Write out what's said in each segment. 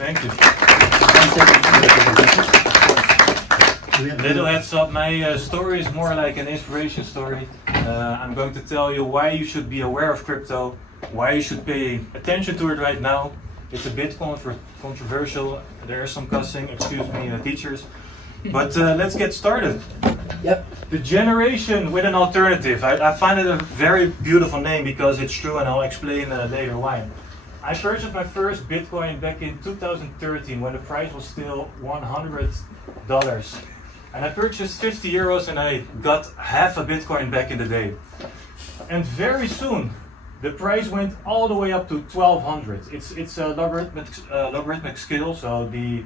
Thank you. Little heads up, my story is more like an inspiration story. I'm going to tell you why you should be aware of crypto, why you should pay attention to it right now. It's a bit controversial, there is some cussing, excuse me teachers. But let's get started. Yep. The generation with an alternative. I find it a very beautiful name because it's true, and I'll explain later why. I purchased my first Bitcoin back in 2013 when the price was still $100. And I purchased 50 euros and I got half a Bitcoin back in the day. And very soon, the price went all the way up to 1200. It's a logarithmic scale, so the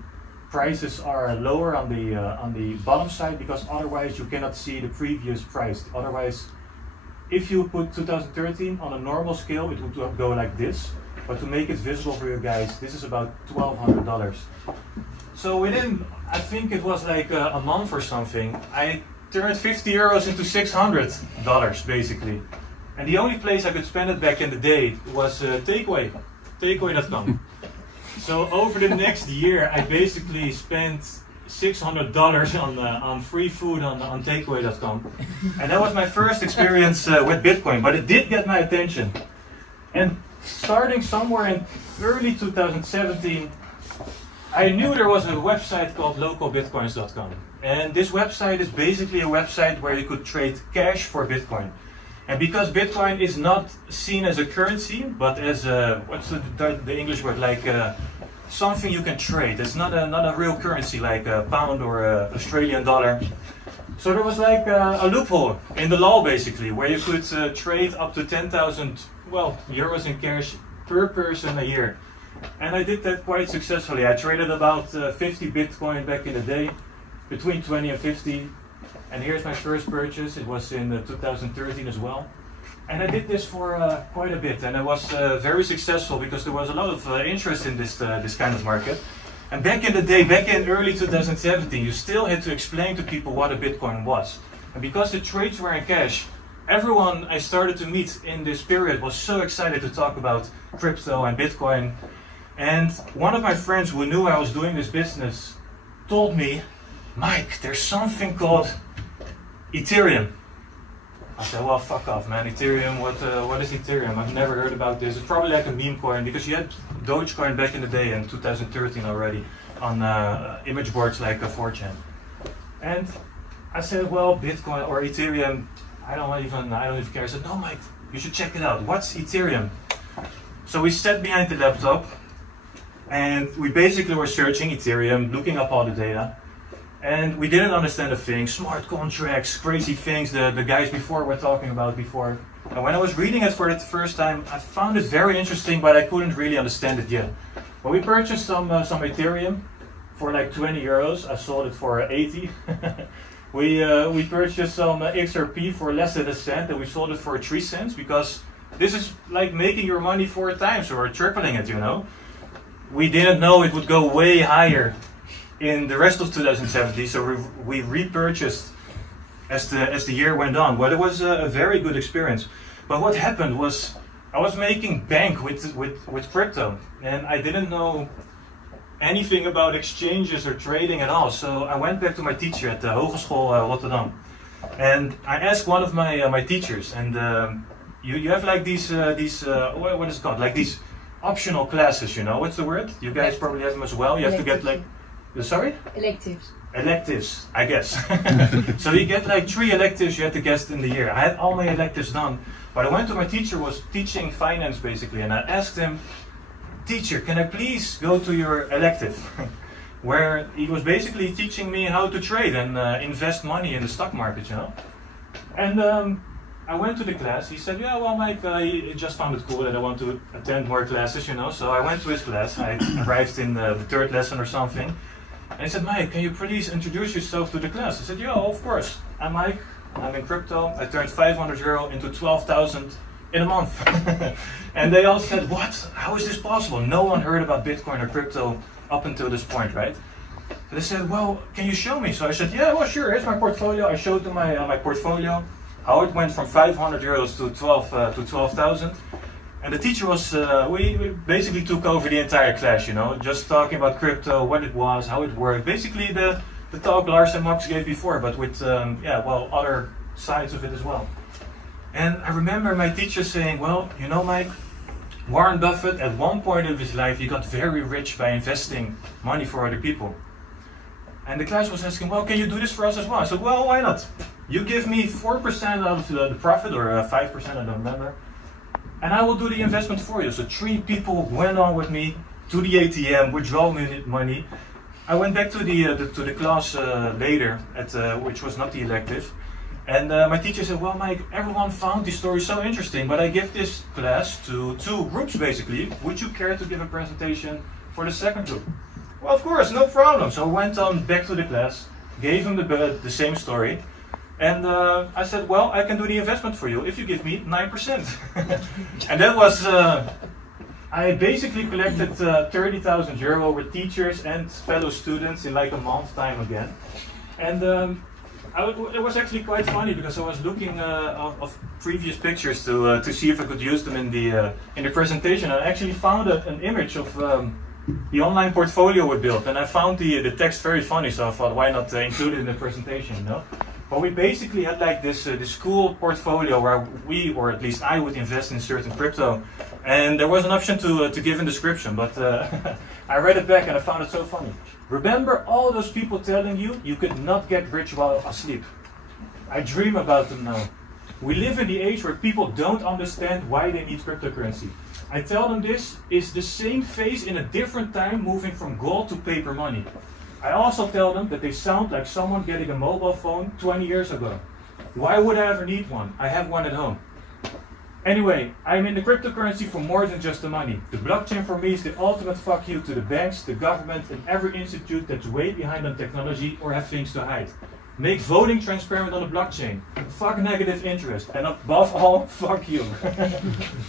prices are lower on the bottom side because otherwise you cannot see the previous price. Otherwise, if you put 2013 on a normal scale, it would go like this. But to make it visible for you guys, this is about $1,200. So within, I think it was like a month or something, I turned 50 euros into $600 basically. And the only place I could spend it back in the day was takeaway.com. So over the next year, I basically spent $600 on free food on takeaway.com. And that was my first experience with Bitcoin, but it did get my attention. And starting somewhere in early 2017, I knew there was a website called localbitcoins.com. And this website is basically a website where you could trade cash for Bitcoin. And because Bitcoin is not seen as a currency, but as a, what's the English word, like something you can trade. It's not a real currency like a pound or a Australian dollar. So there was like a loophole in the law basically, where you could trade up to 10,000 euros in cash per person a year. And I did that quite successfully. I traded about 50 Bitcoin back in the day, between 20 and 50. And here's my first purchase. It was in 2013 as well. And I did this for quite a bit, and I was very successful because there was a lot of interest in this kind of market. And back in the day, back in early 2017, you still had to explain to people what a Bitcoin was. And because the trades were in cash, everyone I started to meet in this period was so excited to talk about crypto and Bitcoin. And one of my friends who knew I was doing this business told me, Mike, there's something called Ethereum. I said, well, fuck off, man. Ethereum, what is Ethereum? I've never heard about this. It's probably like a meme coin because you had Dogecoin back in the day in 2013 already on image boards like 4chan. And I said, well, Bitcoin or Ethereum, I don't even care. I said, no, Mike, you should check it out. What's Ethereum? So we sat behind the laptop and we basically were searching Ethereum, looking up all the data. And we didn't understand a thing, smart contracts, crazy things the guys before were talking about before. And when I was reading it for the first time, I found it very interesting, but I couldn't really understand it yet. But we purchased some Ethereum for like 20 euros. I sold it for 80. We purchased some XRP for less than a cent, and we sold it for 3 cents because this is like making your money 4 times or tripling it, you know. We didn't know it would go way higher in the rest of 2017, so we repurchased as the year went on. But it was a very good experience. But what happened was I was making bank with crypto, and I didn't know anything about exchanges or trading at all. So I went back to my teacher at the Hogeschool Utrecht, and I asked one of my teachers, and you have like these what is it called? Like these optional classes, you know? What's the word? You guys probably have them as well. You have to get like. Sorry? Electives. Electives, I guess. So you get like 3 electives you had to guess in the year. I had all my electives done, but I went to my teacher who was teaching finance basically, and I asked him, teacher, can I please go to your elective? Where he was basically teaching me how to trade and invest money in the stock market, you know? And I went to the class. He said, yeah, well, Mike, he just found it cool that I want to attend more classes, you know? So I went to his class. I arrived in the 3rd lesson or something. And he said, Mike, can you please introduce yourself to the class? I said, yeah, of course. I'm Mike. I'm in crypto. I turned 500 euro into 12,000 in a month. And they all said, what? How is this possible? No one heard about Bitcoin or crypto up until this point, right? So they said, well, can you show me? So I said, yeah, well, sure. Here's my portfolio. I showed them my portfolio, how it went from 500 euros to 12,000. And the teacher was, we basically took over the entire class, you know, just talking about crypto, what it was, how it worked. Basically the talk Lars and Max gave before, but with, yeah, well, other sides of it as well. And I remember my teacher saying, well, you know, Mike, Warren Buffett, at one point of his life, he got very rich by investing money for other people. And the class was asking, well, can you do this for us as well? I said, well, why not? You give me 4% of the profit, or 5%, I don't remember, and I will do the investment for you. So 3 people went on with me to the ATM, withdraw money. I went back to the class later, which was not the elective. And my teacher said, well, Mike, everyone found this story so interesting, but I give this class to 2 groups basically. Would you care to give a presentation for the second group? Well, of course, no problem. So I went on back to the class, gave him the same story. And I said, well, I can do the investment for you if you give me 9%. And that was, I basically collected 30,000 euro with teachers and fellow students in like a month time again. And it was actually quite funny because I was looking of previous pictures to see if I could use them in the presentation. I actually found an image of the online portfolio we built, and I found the text very funny, so I thought, why not include it in the presentation, you know? But we basically had like this school portfolio where we, or at least I, would invest in certain crypto, and there was an option to give a description, but I read it back and I found it so funny. Remember all those people telling you you could not get rich while asleep? I dream about them now. We live in the age where people don't understand why they need cryptocurrency. I tell them this is the same phase in a different time, moving from gold to paper money. I also tell them that they sound like someone getting a mobile phone 20 years ago. Why would I ever need one? I have one at home. Anyway, I'm in the cryptocurrency for more than just the money. The blockchain for me is the ultimate fuck you to the banks, the government, and every institute that's way behind on technology or have things to hide. Make voting transparent on the blockchain. Fuck negative interest. And above all, fuck you.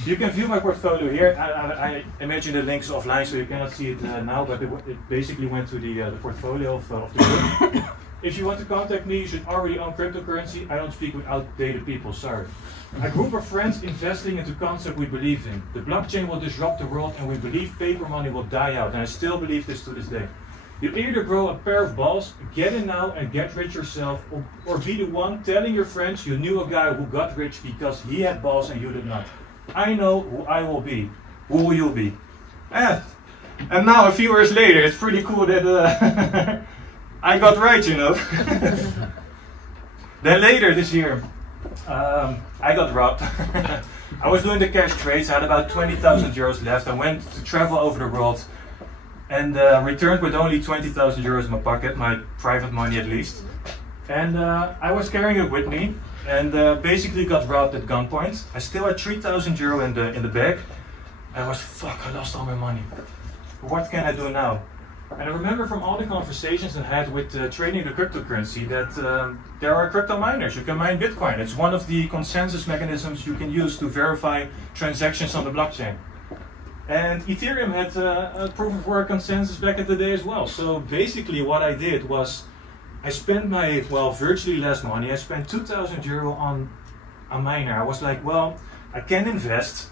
You can view my portfolio here. I imagine the link is offline, so you cannot see it now, but it basically went to the portfolio of the group. If you want to contact me, you should already own cryptocurrency. I don't speak with outdated people, sorry. A group of friends investing into concept we believe in. The blockchain will disrupt the world, and we believe paper money will die out, and I still believe this to this day. You either grow a pair of balls, get in now and get rich yourself, or be the one telling your friends you knew a guy who got rich because he had balls and you did not. I know who I will be. Who will you be? And now a few years later, it's pretty cool that I got right, you know. Then later this year, I got robbed. I was doing the cash trades, I had about 20,000 euros left. I went to travel over the world and returned with only 20,000 euros in my pocket, my private money at least. And I was carrying it with me and basically got robbed at gunpoint. I still had 3,000 euro in the bag. I was, fuck, I lost all my money. What can I do now? And I remember from all the conversations I had with trading the cryptocurrency that there are crypto miners. You can mine Bitcoin. It's one of the consensus mechanisms you can use to verify transactions on the blockchain. And Ethereum had a proof of work consensus back in the day as well. So basically what I did was I spent my, well, virtually less money. I spent 2,000 euro on a miner. I was like, well, I can invest.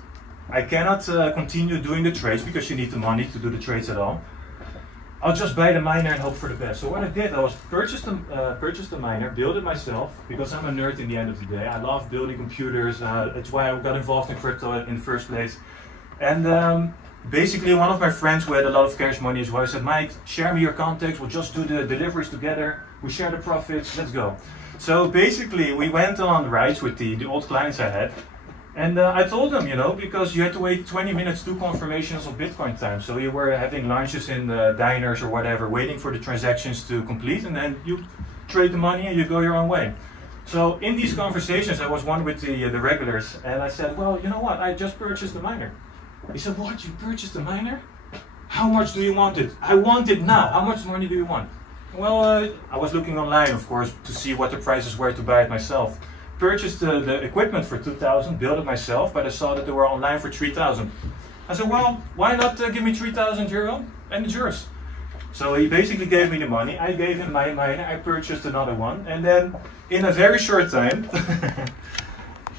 I cannot continue doing the trades because you need the money to do the trades at all. I'll just buy the miner and hope for the best. So what I did, I was purchased the miner, build it myself, because I'm a nerd in the end of the day. I love building computers. That's why I got involved in crypto in the first place. And basically one of my friends who had a lot of cash money as well, I said, Mike, share me your contacts, we'll just do the deliveries together, we share the profits, let's go. So basically we went on rides with the old clients I had. And I told them, you know, because you had to wait 20 minutes to confirmations of Bitcoin time. So you were having lunches in diners or whatever, waiting for the transactions to complete, and then you trade the money and you go your own way. So in these conversations, I was one with the regulars, and I said, well, you know what, I just purchased the miner. He said, what, you purchased the miner? How much do you want it? I want it now. How much money do you want? Well, I was looking online, of course, to see what the prices were to buy it myself. Purchased the equipment for 2,000, built it myself, but I saw that they were online for 3,000. I said, well, why not give me 3,000 euro and it's yours? So he basically gave me the money, I gave him my miner, I purchased another one, and then in a very short time,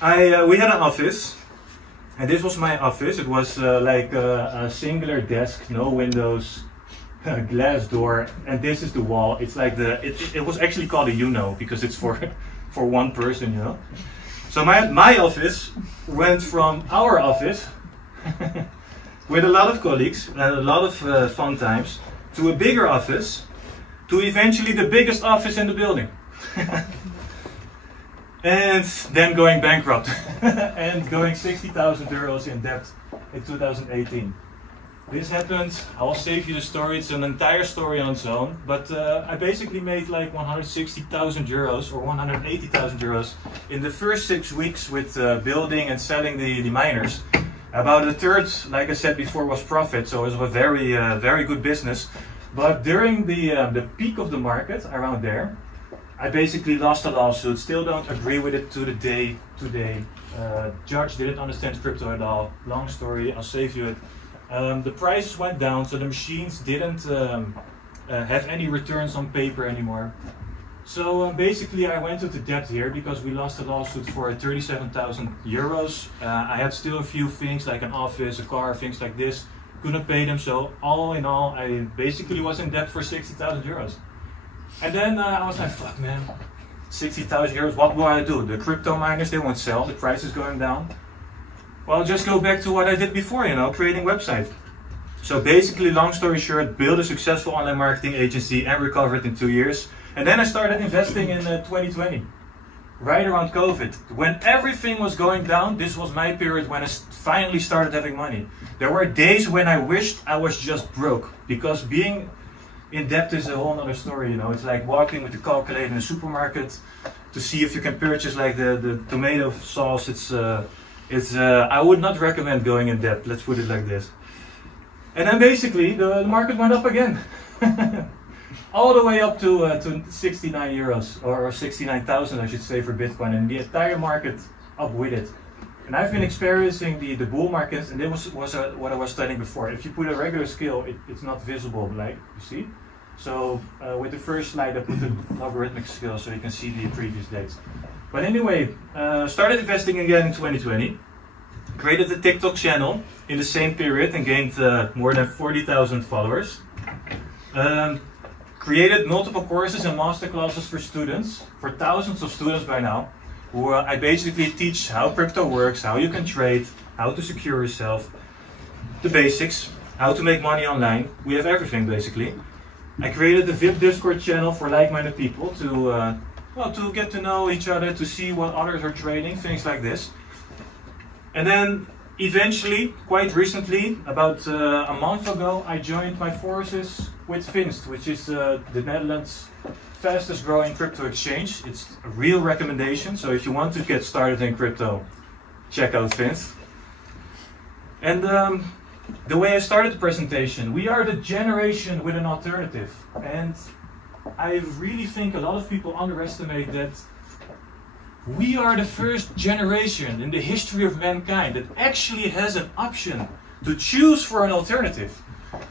we had an office, And this was my office. It was like a singular desk, no windows, glass door, and this is the wall. It's like it was actually called a because it's for one person, you know. So my office went from our office with a lot of colleagues and a lot of fun times to a bigger office to eventually the biggest office in the building. And then going bankrupt and going 60,000 euros in debt in 2018. This happened, I'll save you the story, it's an entire story on its own, but I basically made like 160,000 euros or 180,000 euros in the first 6 weeks with building and selling the miners. About a third, like I said before, was profit, so it was a very good business. But during the peak of the market, around there, I basically lost a lawsuit, still don't agree with it to the day today. Judge didn't understand crypto at all. Long story, I'll save you it. The prices went down, so the machines didn't have any returns on paper anymore. So basically I went into debt here because we lost a lawsuit for 37,000 euros. I had still a few things like an office, a car, things like this. Couldn't pay them, so all in all I basically was in debt for 60,000 euros. And then I was like, fuck man, 60,000 euros, what will I do? The crypto miners, they won't sell, the price is going down. Well, I'll just go back to what I did before, you know, creating websites. So basically, long story short, build a successful online marketing agency and recovered in 2 years. And then I started investing in 2020, right around COVID. When everything was going down, this was my period when I finally started having money. There were days when I wished I was just broke, because being in debt is a whole other story, you know. It's like walking with the calculator in the supermarket to see if you can purchase like the tomato sauce. I would not recommend going in debt, let's put it like this. And then basically the market went up again. All the way up to 69 euros or 69,000 I should say for Bitcoin, and the entire market up with it. And I've been experiencing the bull market, and this was what I was studying before. If you put a regular scale, it's not visible, like you see. So with the first slide I put the logarithmic scale so you can see the previous dates. But anyway, started investing again in 2020. Created a TikTok channel in the same period and gained more than 40,000 followers. Created multiple courses and masterclasses for students, for thousands of students by now. Who I basically teach how crypto works, how you can trade, how to secure yourself, the basics, how to make money online. We have everything basically. I created a VIP Discord channel for like-minded people to to get to know each other, to see what others are trading, things like this. And then eventually, quite recently, about a month ago, I joined my forces with Finst, which is the Netherlands' fastest growing crypto exchange. It's a real recommendation, so if you want to get started in crypto, check out Finst. And the way I started the presentation, we are the generation with an alternative. And I really think a lot of people underestimate that we are the first generation in the history of mankind that actually has an option to choose for an alternative.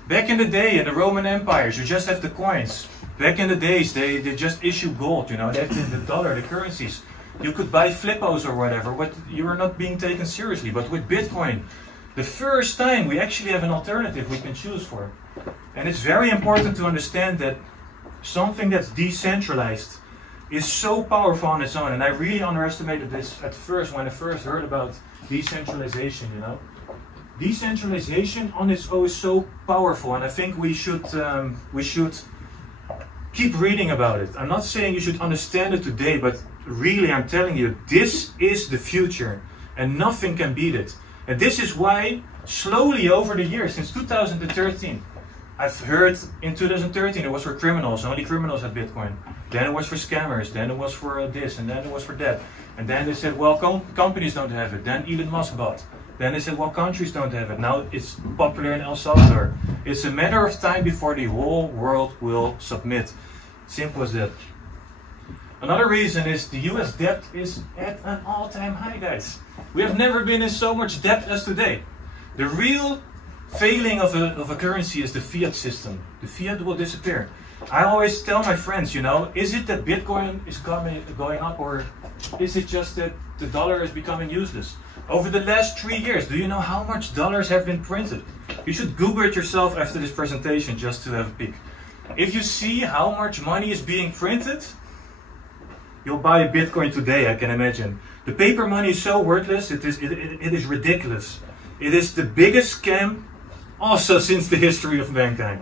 Back in the day, in the Roman empires, you just have the coins. Back in the days, they just issue gold, you know, they have the dollar, the currencies. You could buy flippos or whatever, but you are not being taken seriously. But with Bitcoin, the first time we actually have an alternative we can choose for. And it's very important to understand that something that's decentralized is so powerful on its own. And I really underestimated this at first when I first heard about decentralization, you know. Decentralization on its own is so powerful, and I think we should keep reading about it. I'm not saying you should understand it today, but really I'm telling you, this is the future and nothing can beat it. And this is why slowly over the years, since 2013, I've heard in 2013 it was for criminals, only criminals had Bitcoin. Then it was for scammers, then it was for this, and then it was for that. And then they said, well, companies don't have it. Then Elon Musk bought. Then they said, well, countries don't have it. Now it's popular in El Salvador. It's a matter of time before the whole world will submit. Simple as that. Another reason is the US debt is at an all-time high, guys. We have never been in so much debt as today. The real failing of a currency is the fiat system. The fiat will disappear. I always tell my friends, you know, is it that Bitcoin is going up, or is it just that the dollar is becoming useless? Over the last 3 years, do you know how much dollars have been printed? You should Google it yourself after this presentation just to have a peek. If you see how much money is being printed, you'll buy a Bitcoin today, I can imagine. The paper money is so worthless, it is ridiculous. It is the biggest scam also since the history of mankind.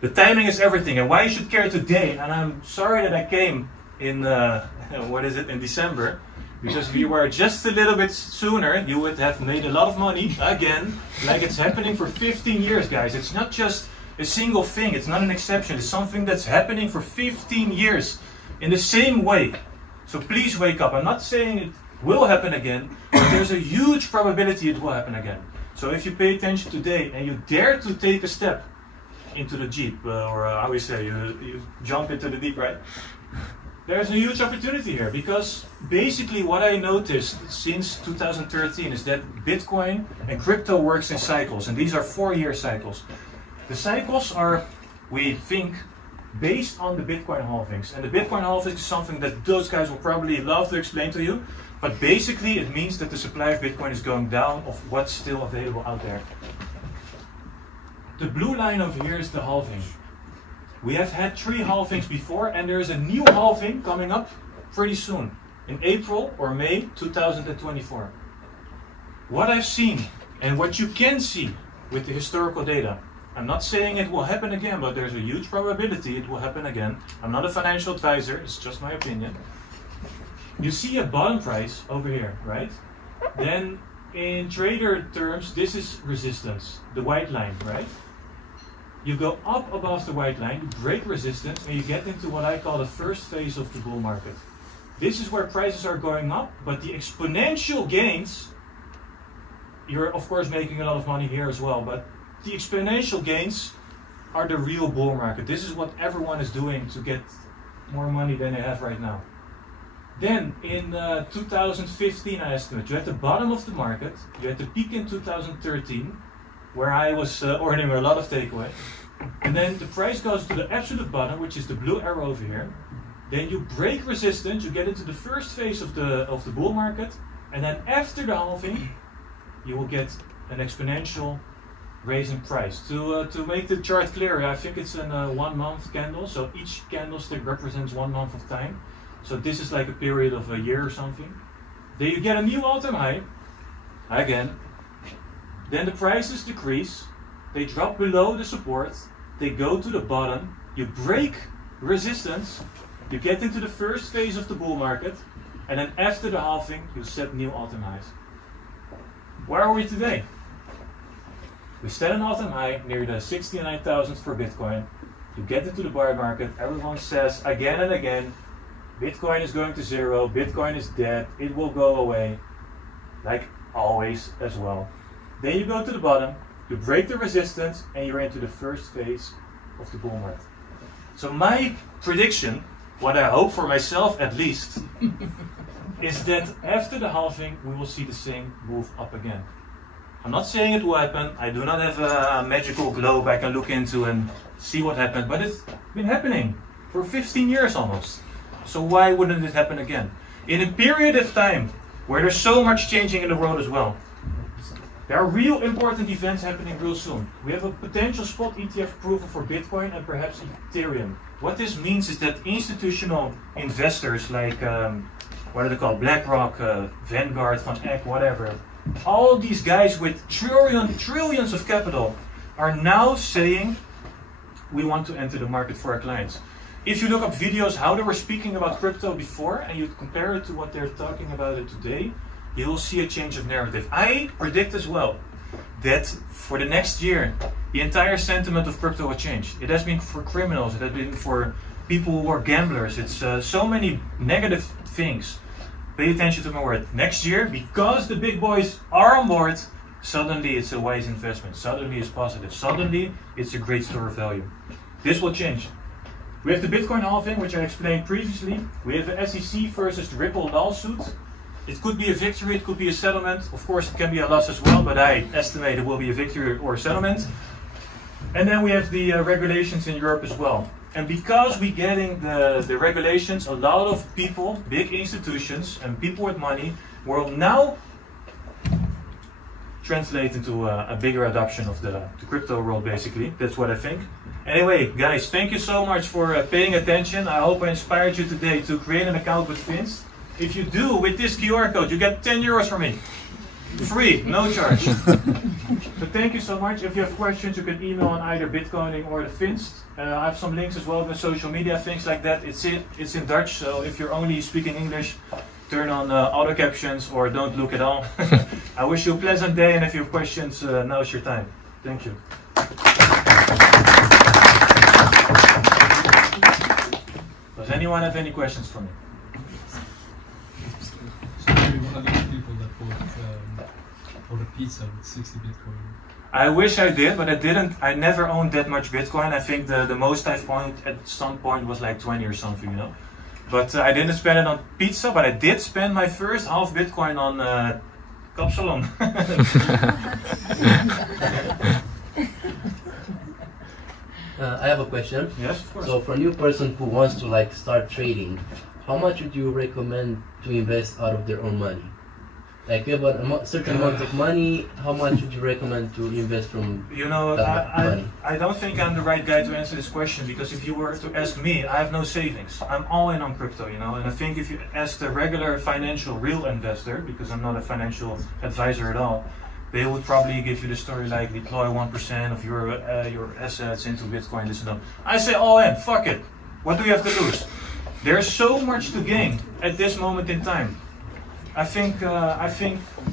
The timing is everything, and why you should care today. And I'm sorry that I came in, in December, because if you were just a little bit sooner, you would have made a lot of money again, like it's happening for 15 years, guys. It's not just a single thing, it's not an exception, it's something that's happening for 15 years in the same way. So please wake up. I'm not saying it will happen again, but there's a huge probability it will happen again. So if you pay attention today and you dare to take a step into the Jeep, or how we say, you jump into the deep, right? There's a huge opportunity here, because basically what I noticed since 2013 is that Bitcoin and crypto works in cycles, and these are 4-year cycles. The cycles are, we think, based on the Bitcoin halvings, and the Bitcoin halvings is something that those guys will probably love to explain to you, but basically it means that the supply of Bitcoin is going down of what's still available out there. The blue line over here is the halving. We have had 3 halvings before, and there is a new halving coming up pretty soon, in April or May 2024. What I've seen, and what you can see with the historical data, I'm not saying it will happen again, but there's a huge probability it will happen again. I'm not a financial advisor, it's just my opinion. You see a bottom price over here, right? Then in trader terms, this is resistance, the white line, right? You go up above the white line, you break resistance, and you get into what I call the first phase of the bull market. This is where prices are going up, but the exponential gains, you're of course making a lot of money here as well, but the exponential gains are the real bull market. This is what everyone is doing to get more money than they have right now. Then in 2015, I estimate, you had the bottom of the market, you had the peak in 2013, where I was ordering a lot of takeaway. And then the price goes to the absolute bottom, which is the blue arrow over here. Then you break resistance, you get into the first phase of the bull market, and then after the halving, you will get an exponential raise in price. To make the chart clearer, I think it's in a 1 month candle, so each candlestick represents 1 month of time. So this is like a period of a year or something. Then you get a new all-time high, again. Then the prices decrease, they drop below the support, they go to the bottom, you break resistance, you get into the first phase of the bull market, and then after the halving, you set new all-time highs. Where are we today? We set an all-time high near the 69,000 for Bitcoin. You get into the buy market, everyone says again and again, Bitcoin is going to zero, Bitcoin is dead, it will go away, like always as well. Then you go to the bottom, you break the resistance, and you're into the first phase of the bull market. So my prediction, what I hope for myself at least, is that after the halving, we will see the same move up again. I'm not saying it will happen, I do not have a magical globe I can look into and see what happened, but it's been happening for 15 years almost. So why wouldn't it happen again? In a period of time where there's so much changing in the world as well. There are real important events happening real soon. We have a potential spot ETF approval for Bitcoin and perhaps Ethereum. What this means is that institutional investors like, what are they called, BlackRock, Vanguard, Van Eck, whatever, all these guys with trillions of capital are now saying, we want to enter the market for our clients. If you look up videos how they were speaking about crypto before and you compare it to what they're talking about it today, you will see a change of narrative. I predict as well that for the next year, the entire sentiment of crypto will change. It has been for criminals, it has been for people who are gamblers. It's so many negative things. Pay attention to my word. Next year, because the big boys are on board, suddenly it's a wise investment. Suddenly it's positive. Suddenly it's a great store of value. This will change. We have the Bitcoin halving, which I explained previously. We have the SEC versus Ripple lawsuit. It could be a victory, it could be a settlement. Of course, it can be a loss as well, but I estimate it will be a victory or a settlement. And then we have the regulations in Europe as well. And because we're getting the regulations, a lot of people, big institutions, and people with money will now translate into a bigger adoption of the crypto world, basically. That's what I think. Anyway, guys, thank you so much for paying attention. I hope I inspired you today to create an account with Finst. If you do, with this QR code, you get 10 euros from me. Free, no charge. So thank you so much. If you have questions, you can email on either Bitkoning or the Finst. I have some links as well with social media, things like that. It's in Dutch, so if you're only speaking English, turn on auto captions or don't look at all. I wish you a pleasant day, and if you have questions, now's your time. Thank you. Does anyone have any questions for me? So maybe one of these people that bought a pizza with 60 Bitcoin. I wish I did, but I didn't. I never owned that much Bitcoin. I think the most I've owned at some point was like 20 or something, you know. But I didn't spend it on pizza, but I did spend my first half Bitcoin on Kapsalon. I have a question. Yes, of course. So for a new person who wants to like start trading, how much would you recommend to invest out of their own money? Like you have a certain amount of money, how much would you recommend to invest from money? I don't think I'm the right guy to answer this question, because if you were to ask me, I have no savings. I'm all in on crypto, you know, and I think if you ask the regular financial real investor, because I'm not a financial advisor at all, they would probably give you the story like deploy 1% of your assets into Bitcoin, this and that. I say all in, fuck it. What do you have to lose? There's so much to gain at this moment in time. I think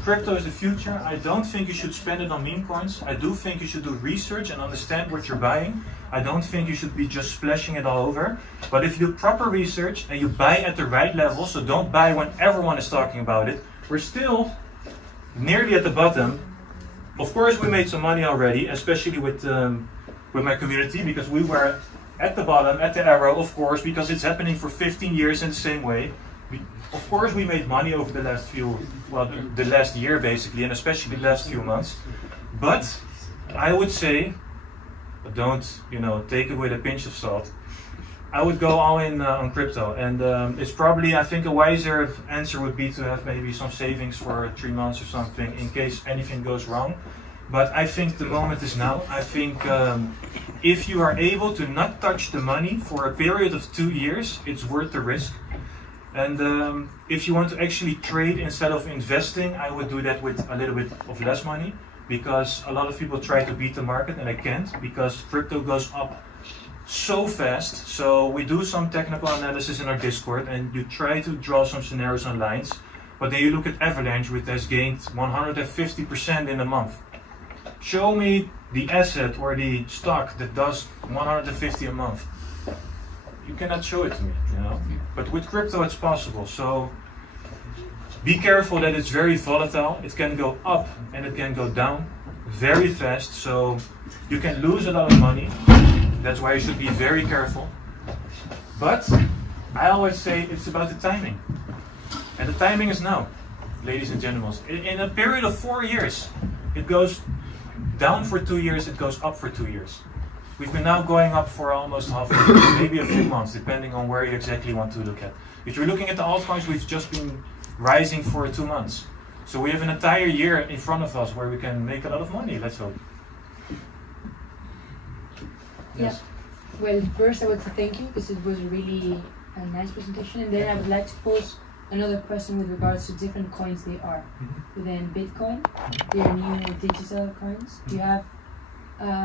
crypto is the future. I don't think you should spend it on meme coins. I do think you should do research and understand what you're buying. I don't think you should be just splashing it all over. But if you do proper research and you buy at the right level, so don't buy when everyone is talking about it. We're still nearly at the bottom. Of course, we made some money already, especially with my community, because we were at the bottom, at the arrow, of course, because it's happening for 15 years in the same way. Of course, we made money over the last the last year basically, and especially the last few months. But I would say, don't, you know, take it with a pinch of salt. I would go all in on crypto, and it's probably, I think, a wiser answer would be to have maybe some savings for 3 months or something in case anything goes wrong. But I think the moment is now. I think if you are able to not touch the money for a period of 2 years, it's worth the risk. And if you want to actually trade instead of investing, I would do that with a little bit of less money, because a lot of people try to beat the market and they can't, because crypto goes up so fast. So we do some technical analysis in our Discord, and you try to draw some scenarios on lines, but then you look at Avalanche, which has gained 150% in a month. Show me the asset or the stock that does 150 a month. You cannot show it to me, you know. But with crypto, it's possible. So be careful that it's very volatile. It can go up and it can go down very fast. So you can lose a lot of money. That's why you should be very careful. But I always say it's about the timing. And the timing is now, ladies and gentlemen. In a period of 4 years, it goes down for 2 years, it goes up for 2 years. We've been now going up for almost half a year, maybe a few months, depending on where you exactly want to look at. If you're looking at the altcoins, we've just been rising for 2 months. So we have an entire year in front of us where we can make a lot of money, let's hope. Yes. Yeah. Well, first I would say thank you, because it was really a nice presentation. And then I would like to pose another question with regards to different coins they are. Within Bitcoin, there are new digital coins. Do you have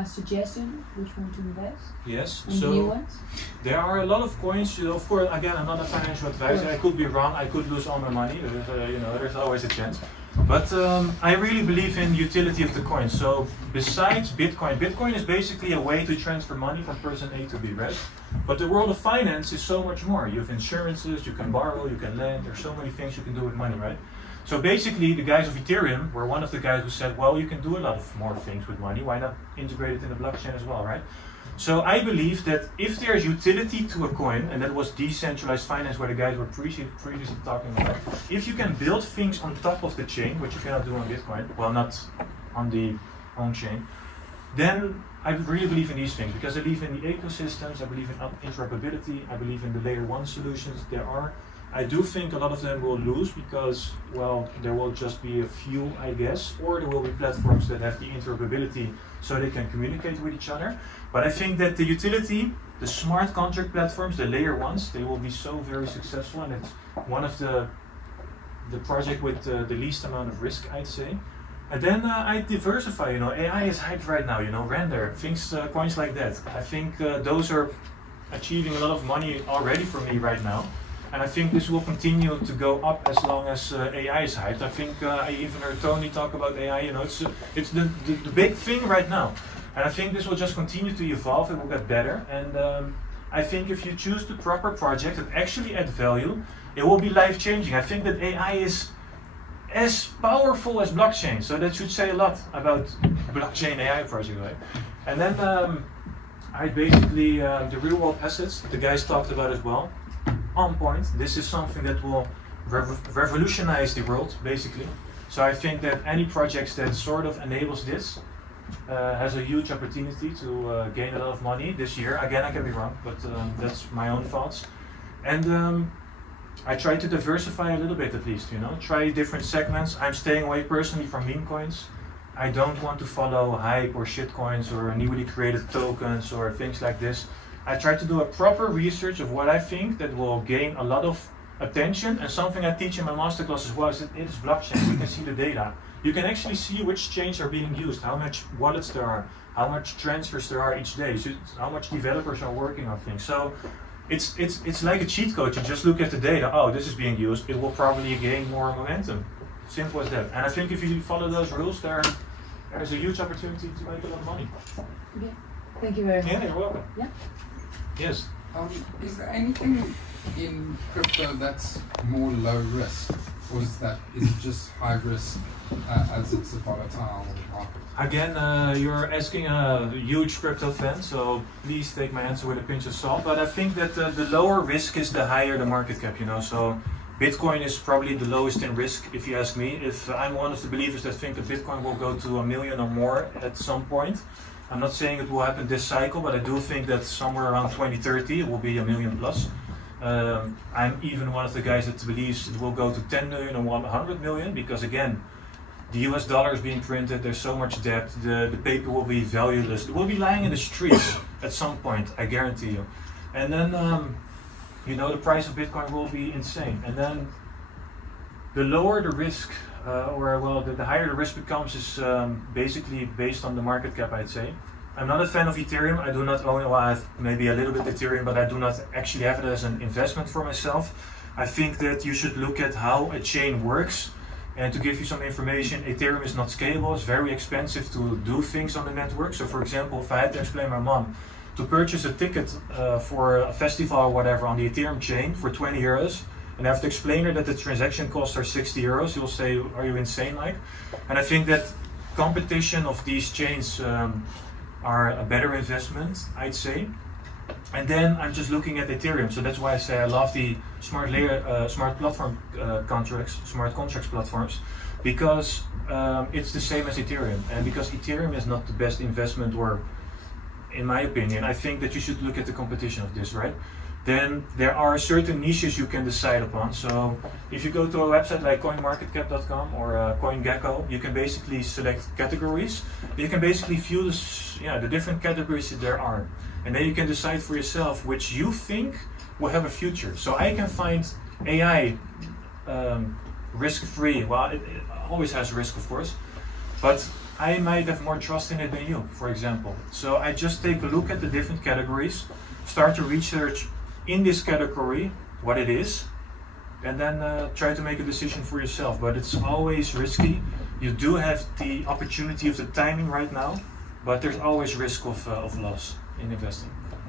suggestion which one to invest? Yes, and so new ones? There are a lot of coins. Of course, again, I'm not a financial advisor. I could be wrong. I could lose all my money. You know, there's always a chance. But I really believe in the utility of the coin. So besides Bitcoin, Bitcoin is basically a way to transfer money from person A to B, right? But the world of finance is so much more. You have insurances, you can borrow, you can lend. There's so many things you can do with money, right? So basically, the guys of Ethereum were one of the guys who said, well, you can do a lot of more things with money. Why not integrate it in the blockchain as well, right? So I believe that if there's utility to a coin, and that was decentralized finance where the guys were previously talking about, if you can build things on top of the chain, which you cannot do on Bitcoin, well, not on the on-chain, then I really believe in these things, because I believe in the ecosystems, I believe in interoperability, I believe in the layer 1 solutions there are. I do think a lot of them will lose because, well, there will just be a few, I guess, or there will be platforms that have the interoperability so they can communicate with each other. But I think that the utility, the smart contract platforms, the layer 1s, they will be so very successful, and it's one of the project with the least amount of risk, I'd say. And then I diversify, you know, AI is hyped right now, you know, render, things, coins like that. I think those are achieving a lot of money already for me right now. And I think this will continue to go up as long as AI is hyped. I think I even heard Tony talk about AI, you know, it's the big thing right now. And I think this will just continue to evolve, it will get better. And I think if you choose the proper project that actually add value, it will be life-changing. I think that AI is as powerful as blockchain, so that should say a lot about blockchain AI project, right? And then I basically, the real-world assets, the guys talked about as well, on point. This is something that will revolutionize the world, basically. So I think that any projects that sort of enables this has a huge opportunity to gain a lot of money this year. Again, I can be wrong, but that's my own thoughts. And I try to diversify a little bit at least, you know, try different segments. I'm staying away personally from meme coins. I don't want to follow hype or shit coins or newly created tokens or things like this. I try to do a proper research of what I think that will gain a lot of attention, and something I teach in my masterclass as well is that it is blockchain. You can see the data. You can actually see which chains are being used, how much wallets there are, how much transfers there are each day, so how much developers are working on things. So it's like a cheat code. You just look at the data. Oh, this is being used. It will probably gain more momentum. Simple as that. And I think if you follow those rules, there's a huge opportunity to make a lot of money. Okay. Thank you very much. Yeah, you're welcome. Yeah. Yes. Is there anything in crypto that's more low risk, or is it just high risk as it's a volatile market? Again, you're asking a huge crypto fan, so please take my answer with a pinch of salt. But I think that the lower risk is the higher the market cap, you know. So Bitcoin is probably the lowest in risk, if you ask me. If I'm one of the believers that think that Bitcoin will go to $1 million or more at some point. I'm not saying it will happen this cycle, but I do think that somewhere around 2030 it will be $1 million plus. I'm even one of the guys that believes it will go to 10 million or 100 million, because again, the US dollar is being printed, there's so much debt, the paper will be valueless, it will be lying in the streets at some point, I guarantee you. And then, you know, the price of Bitcoin will be insane. And then the lower the risk, the higher the risk becomes is basically based on the market cap, I'd say. I'm not a fan of Ethereum. I do not own it. Well, I have maybe a little bit Ethereum, but I do not actually have it as an investment for myself. I think that you should look at how a chain works. And to give you some information, Ethereum is not scalable. It's very expensive to do things on the network. So for example, if I had to explain my mom to purchase a ticket for a festival or whatever on the Ethereum chain for 20 euros, and I have to explain her that the transaction costs are 60 euros, you'll say, are you insane, like? And I think that competition of these chains are a better investment, I'd say. And then I'm just looking at Ethereum, so that's why I say I love the smart platform contracts, smart contracts platforms, because it's the same as Ethereum, and because Ethereum is not the best investment, or in my opinion, I think that you should look at the competition of this, right? Then there are certain niches you can decide upon. So if you go to a website like coinmarketcap.com or CoinGecko, you can basically select categories. You can basically view the different categories that there are. And then you can decide for yourself which you think will have a future. So I can find AI risk-free. Well, it always has risk, of course, but I might have more trust in it than you, for example. So I just take a look at the different categories, start to research in this category what it is, and then try to make a decision for yourself. But it's always risky. You do have the opportunity of the timing right now, but there's always risk of loss in investing.